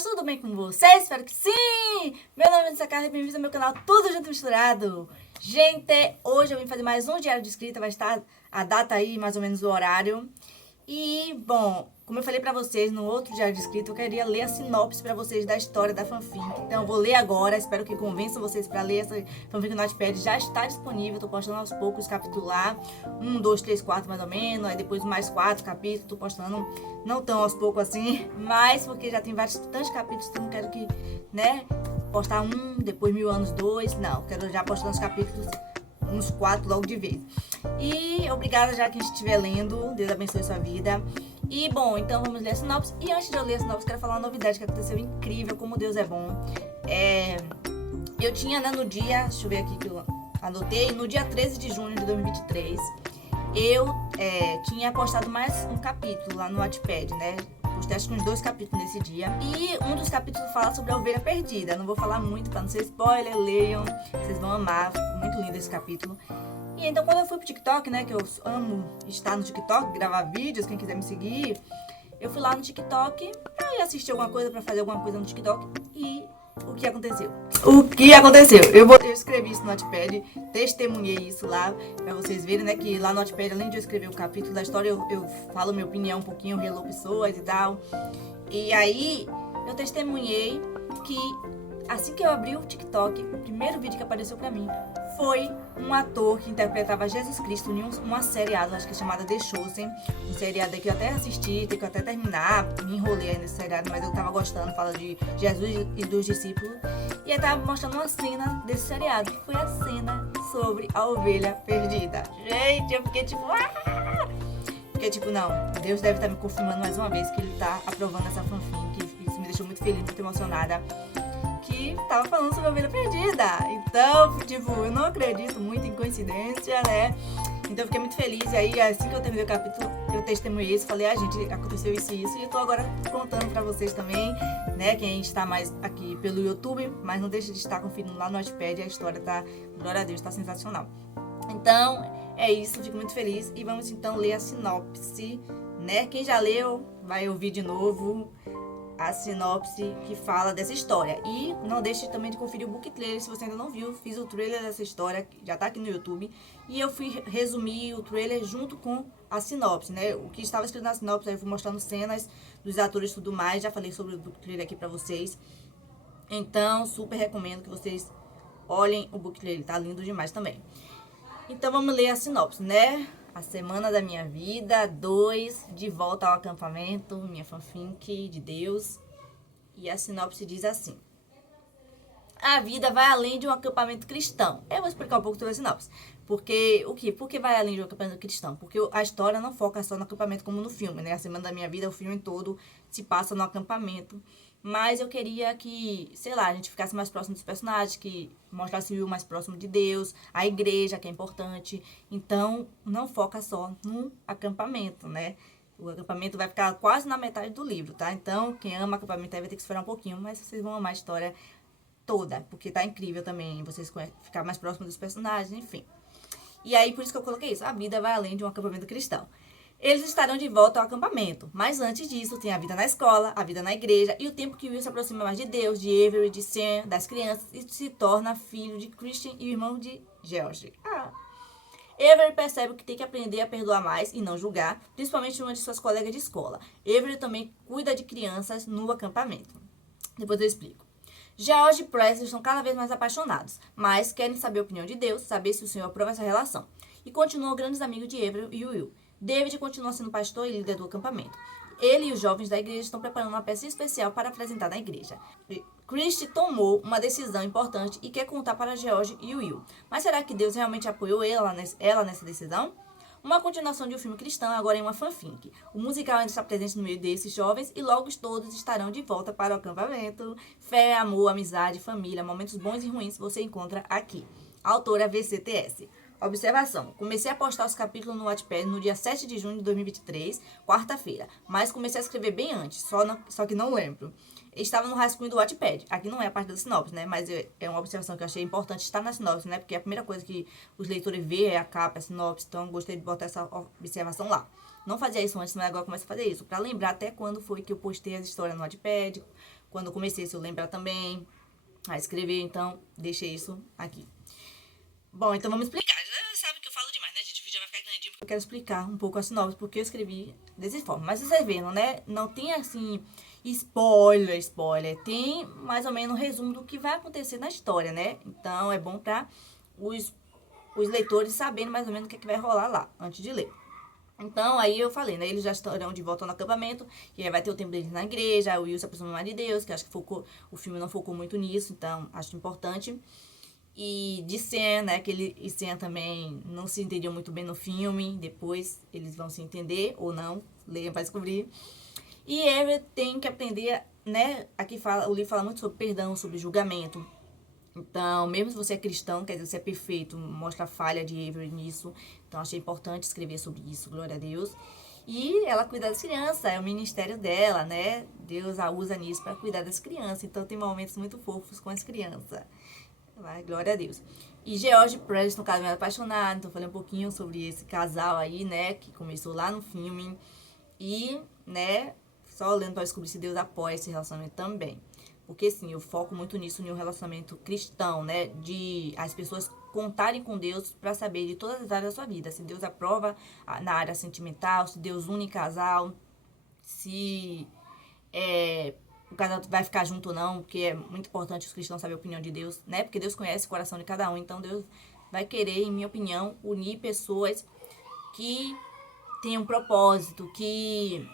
pessoas, tudo bem com vocês? Espero que sim! Meu nome é Anissa Carla e bem-vindos ao meu canal Tudo Junto Misturado. Gente, hoje eu vim fazer mais um diário de escrita, vai estar a data aí, mais ou menos o horário. E, bom, como eu falei pra vocês no outro diário de escrita, eu queria ler a sinopse pra vocês da história da fanfic. Então eu vou ler agora, espero que convença vocês pra ler essa fanfic no Notepad. Já está disponível, tô postando aos poucos capítulos lá. 1, 2, 3, 4 mais ou menos, aí depois mais 4 capítulos, tô postando não tão aos poucos assim, mas porque já tem tantos capítulos que eu não quero que, né, postar um, depois 1000 anos 2, não, quero já postando os capítulos uns 4 logo de vez. E obrigada já quem estiver lendo, Deus abençoe sua vida. E bom, então vamos ler a sinopse. E antes de eu ler a sinopse, quero falar uma novidade que aconteceu incrível, como Deus é bom. Eu tinha, né, no dia, deixa eu ver aqui que eu anotei, no dia 13 de junho de 2023, eu tinha postado mais um capítulo lá no Wattpad, né? Postei acho que uns 2 capítulos nesse dia. E um dos capítulos fala sobre a ovelha perdida. Não vou falar muito pra não ser spoiler, leiam. Vocês vão amar, muito lindo esse capítulo. E então quando eu fui pro TikTok, né, que eu amo estar no TikTok, gravar vídeos, quem quiser me seguir, eu fui lá no TikTok, aí assisti alguma coisa pra fazer alguma coisa no TikTok e o que aconteceu? O que aconteceu? Eu escrevi isso no Notepad, testemunhei isso lá, pra vocês verem, né, que lá no Notepad, além de eu escrever o capítulo da história, eu falo minha opinião um pouquinho, relo pessoas e tal. E aí, eu testemunhei que assim que eu abri o TikTok, o primeiro vídeo que apareceu pra mim foi um ator que interpretava Jesus Cristo em uma seriado, acho que é chamada The Chosen, um seriado que eu até assisti, tem que eu até terminar, me enrolei aí nesse seriado, mas eu tava gostando, fala de Jesus e dos discípulos, e ele tava mostrando uma cena desse seriado, que foi a cena sobre a ovelha perdida. Gente, eu fiquei tipo, Porque tipo, não, Deus deve estar me confirmando mais uma vez que ele tá aprovando essa fanfic, isso me deixou muito feliz, muito emocionada, que tava falando sobre a ovelha perdida. Então, tipo, eu não acredito muito em coincidência, né? Então eu fiquei muito feliz. E aí, assim que eu terminei o capítulo, eu testemunhei isso. Falei, gente, aconteceu isso e isso. E eu tô agora contando pra vocês também, né? Quem está mais aqui pelo YouTube, mas não deixa de estar conferindo lá no Notepad. A história tá, glória a Deus, tá sensacional. Então, é isso. Fico muito feliz. E vamos então ler a sinopse, né? Quem já leu, vai ouvir de novo a sinopse que fala dessa história. E não deixe também de conferir o book trailer, se você ainda não viu. Fiz o trailer dessa história, já tá aqui no YouTube. E eu fui resumir o trailer junto com a sinopse, né? O que estava escrito na sinopse, aí eu fui mostrando cenas dos atores e tudo mais. Já falei sobre o book trailer aqui pra vocês. Então, super recomendo que vocês olhem o book trailer, tá lindo demais também. Então, vamos ler a sinopse, né? A semana da minha vida, 2, de volta ao acampamento, minha fanfic de Deus. E a sinopse diz assim: a vida vai além de um acampamento cristão. Eu vou explicar um pouco sobre a sinopse. Porque, o quê? Por que vai além de um acampamento cristão? Porque a história não foca só no acampamento como no filme, né? A semana da minha vida, o filme todo se passa no acampamento. Mas eu queria que, sei lá, a gente ficasse mais próximo dos personagens, que mostrasse o Will mais próximo de Deus, a igreja, que é importante. Então, não foca só no acampamento, né? O acampamento vai ficar quase na metade do livro, tá? Então, quem ama acampamento aí vai ter que esperar um pouquinho, mas vocês vão amar a história toda, porque tá incrível também vocês ficar mais próximo dos personagens, enfim. E aí, por isso que eu coloquei isso, a vida vai além de um acampamento cristão. Eles estarão de volta ao acampamento, mas antes disso tem a vida na escola, a vida na igreja e o tempo que Will se aproxima mais de Deus, de Avery, de Sam, das crianças e se torna filho de Christian e irmão de George. Avery percebe que tem que aprender a perdoar mais e não julgar, principalmente uma de suas colegas de escola. Avery também cuida de crianças no acampamento. Depois eu explico. George e Presley estão cada vez mais apaixonados, mas querem saber a opinião de Deus, saber se o Senhor aprova essa relação. E continuam grandes amigos de Avery e Will. David continua sendo pastor e líder do acampamento. Ele e os jovens da igreja estão preparando uma peça especial para apresentar na igreja. Christy tomou uma decisão importante e quer contar para George e Will. Mas será que Deus realmente apoiou ela nessa decisão? Uma continuação de um filme cristão, agora em uma fanfic. O musical ainda está presente no meio desses jovens e logo todos estarão de volta para o acampamento. Fé, amor, amizade, família, momentos bons e ruins você encontra aqui. Autora VCTS. Observação. Comecei a postar os capítulos no Wattpad no dia 7 de junho de 2023, quarta-feira. Mas comecei a escrever bem antes, só que não lembro. Estava no rascunho do Wattpad. Aqui não é a parte da sinopse, né? Mas é uma observação que eu achei importante estar na sinopse, né? Porque a primeira coisa que os leitores vê é a capa, a sinopse. Então, eu gostei de botar essa observação lá. Não fazia isso antes, mas agora começo a fazer isso. Pra lembrar até quando foi que eu postei as histórias no Wattpad, quando eu comecei, se eu lembrar também a escrever, então deixei isso aqui. Bom, então vamos explicar. Já sabe que eu falo demais, né, gente? O vídeo já vai ficar grandinho. Eu quero explicar um pouco a sinopse, porque eu escrevi dessa forma. Mas vocês vendo, né? Não tem assim spoiler. Tem mais ou menos um resumo do que vai acontecer na história, né? Então é bom para os leitores saberem mais ou menos o que, é que vai rolar lá, antes de ler. Então, aí eu falei, né? Eles já estarão de volta no acampamento, e aí vai ter o tempo deles na igreja, o Will se aproximando mais de Deus, que eu acho que o filme não focou muito nisso, então acho importante. E de Sam, né? Que ele e Sam também não se entendiam muito bem no filme, depois eles vão se entender ou não, leiam para descobrir. E Everett tem que aprender, né? Aqui fala, o livro fala muito sobre perdão, sobre julgamento. Então, mesmo se você é cristão, quer dizer, você é perfeito, mostra a falha de Avery nisso. Então, achei importante escrever sobre isso, glória a Deus. E ela cuida das crianças, é o ministério dela, né? Deus a usa nisso para cuidar das crianças. Então, tem momentos muito fofos com as crianças. Vai, glória a Deus. E George Preston, casamento apaixonado. Então, falei um pouquinho sobre esse casal aí, né? Que começou lá no filme. E, né? Só olhando para descobrir se Deus apoia esse relacionamento também. Porque, sim, eu foco muito nisso, em um relacionamento cristão, né? De as pessoas contarem com Deus para saber de todas as áreas da sua vida. Se Deus aprova na área sentimental, se Deus une casal, se o casal vai ficar junto ou não, porque é muito importante os cristãos saberem a opinião de Deus, né? Porque Deus conhece o coração de cada um, então Deus vai querer, em minha opinião, unir pessoas que tenham um propósito, que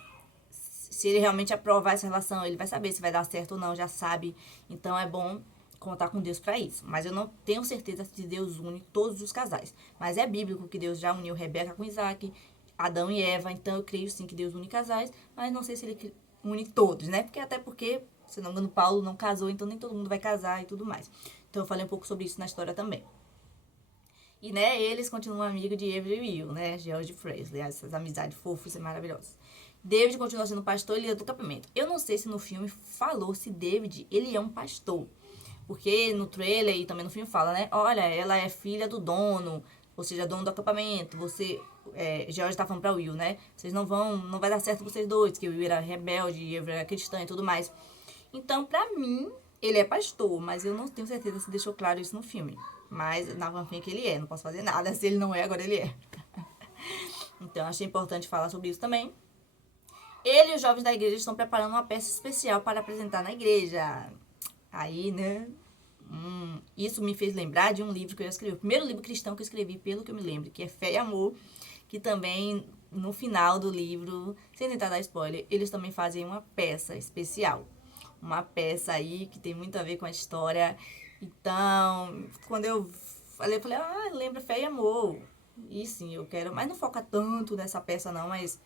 se ele realmente aprovar essa relação, ele vai saber se vai dar certo ou não, já sabe. Então é bom contar com Deus para isso. Mas eu não tenho certeza se Deus une todos os casais. Mas é bíblico que Deus já uniu Rebeca com Isaac, Adão e Eva. Então eu creio sim que Deus une casais, mas não sei se ele une todos, né? Até porque, se não me engano, Paulo não casou, então nem todo mundo vai casar e tudo mais. Então eu falei um pouco sobre isso na história também. E, né, eles continuam amigos de Avery e Will, né? George Presley, essas amizades fofas e maravilhosas. David continua sendo pastor e líder do acampamento. Eu não sei se no filme falou se David, ele é um pastor. Porque no trailer e também no filme fala, né? Olha, ela é filha do dono, ou seja, dono do acampamento. George tá falando pra Will, né? Vocês não vai dar certo vocês dois, que o Will era rebelde, e Avery era cristã e tudo mais. Então, pra mim, ele é pastor, mas eu não tenho certeza se deixou claro isso no filme. Mas na fanfic ele é, não posso fazer nada. Se ele não é, agora ele é. Então, achei importante falar sobre isso também. Ele e os jovens da igreja estão preparando uma peça especial para apresentar na igreja. Aí, né? Isso me fez lembrar de um livro que eu escrevi. O primeiro livro cristão que eu escrevi, pelo que eu me lembro, que é Fé e Amor. Que também, no final do livro, sem tentar dar spoiler, eles também fazem uma peça especial. Uma peça aí que tem muito a ver com a história. Então, quando eu falei, lembra Fé e Amor. E sim, eu quero, mas não foca tanto nessa peça não, mas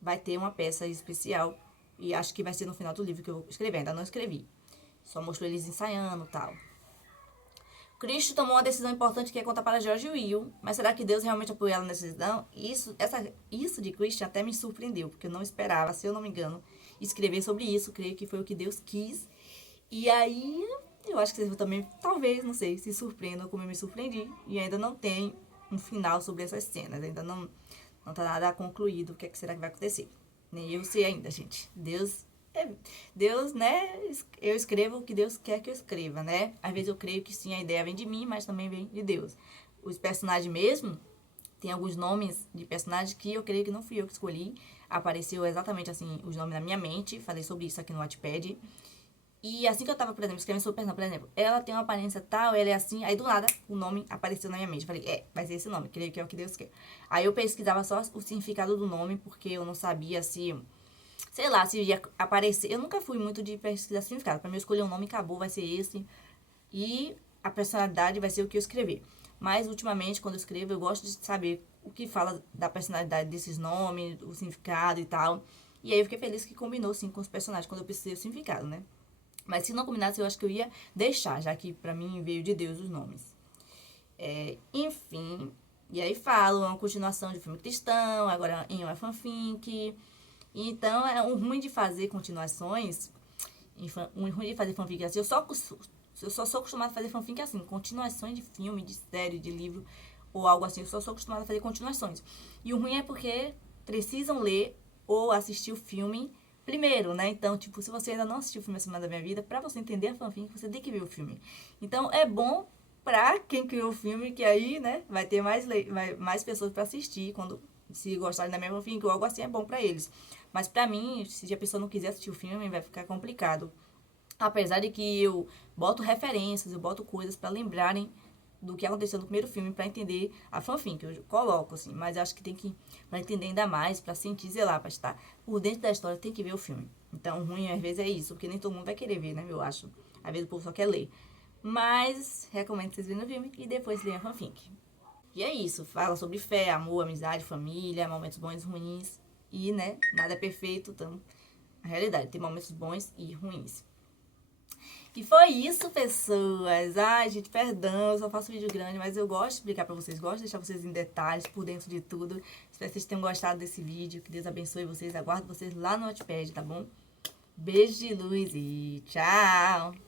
vai ter uma peça especial. E acho que vai ser no final do livro que eu vou escrever, ainda não escrevi. Só mostrou eles ensaiando e tal. Cristo tomou uma decisão importante que é contar para George e Will, mas será que Deus realmente apoiou ela nessa decisão? Isso de Cristo até me surpreendeu, porque eu não esperava, se eu não me engano, escrever sobre isso. Creio que foi o que Deus quis. E aí, eu acho que vocês também, talvez, não sei, se surpreendam como eu me surpreendi. E ainda não tem um final sobre essas cenas. Ainda não tá nada concluído o que, será que vai acontecer. Nem eu sei ainda, gente. Deus, né? Eu escrevo o que Deus quer que eu escreva, né? Às vezes eu creio que sim, a ideia vem de mim, mas também vem de Deus. Os personagens mesmo, tem alguns nomes de personagens que eu creio que não fui eu que escolhi. Apareceu exatamente assim os nomes na minha mente. Falei sobre isso aqui no Wattpad. E assim que eu tava, por exemplo, escrevendo sobre o personagem, por exemplo, ela tem uma aparência tal, ela é assim, aí do nada o nome apareceu na minha mente. Falei, vai ser esse nome, creio que é o que Deus quer. Aí eu pesquisava só o significado do nome, porque eu não sabia se, sei lá, se ia aparecer. Eu nunca fui muito de pesquisar significado. Pra mim, eu escolher um nome e acabou, vai ser esse. E a personalidade vai ser o que eu escrever. Mas, ultimamente, quando eu escrevo, eu gosto de saber o que fala da personalidade desses nomes, o significado e tal. E aí eu fiquei feliz que combinou, sim, com os personagens, quando eu precisei do significado, né? Mas se não combinasse, eu acho que eu ia deixar, já que pra mim veio de Deus os nomes. Enfim, e aí falo, é uma continuação de filme cristão, agora em uma fanfic. Então, é um ruim de fazer continuações, um ruim de fazer fanfic assim. Eu só sou acostumada a fazer fanfic assim, continuações de filme, de série, de livro ou algo assim. Eu só sou acostumada a fazer continuações. E o ruim é porque precisam ler ou assistir o filme primeiro, né? Então, tipo, se você ainda não assistiu o filme A Semana da Minha Vida, pra você entender a fanfic, você tem que ver o filme. Então, é bom pra quem criou o filme, que aí, né, vai ter mais pessoas pra assistir quando se gostarem da minha fanfic ou algo assim, é bom pra eles. Mas pra mim, se a pessoa não quiser assistir o filme, vai ficar complicado. Apesar de que eu boto referências, eu boto coisas pra lembrarem do que aconteceu no primeiro filme pra entender a fanfic, eu coloco assim, mas eu acho que tem que, pra entender ainda mais, pra sentir, sei lá, pra estar por dentro da história, tem que ver o filme. Então, ruim às vezes é isso, porque nem todo mundo vai querer ver, né, eu acho. Às vezes o povo só quer ler. Mas, recomendo que vocês vejam o filme e depois leiam a fanfic. E é isso, fala sobre fé, amor, amizade, família, momentos bons e ruins. E, né, nada é perfeito, então, a realidade, tem momentos bons e ruins. E foi isso, pessoas. Ai, gente, perdão, eu só faço vídeo grande, mas eu gosto de explicar pra vocês, gosto de deixar vocês em detalhes, por dentro de tudo. Espero que vocês tenham gostado desse vídeo, que Deus abençoe vocês, aguardo vocês lá no Wattpad, tá bom? Beijo de luz e tchau!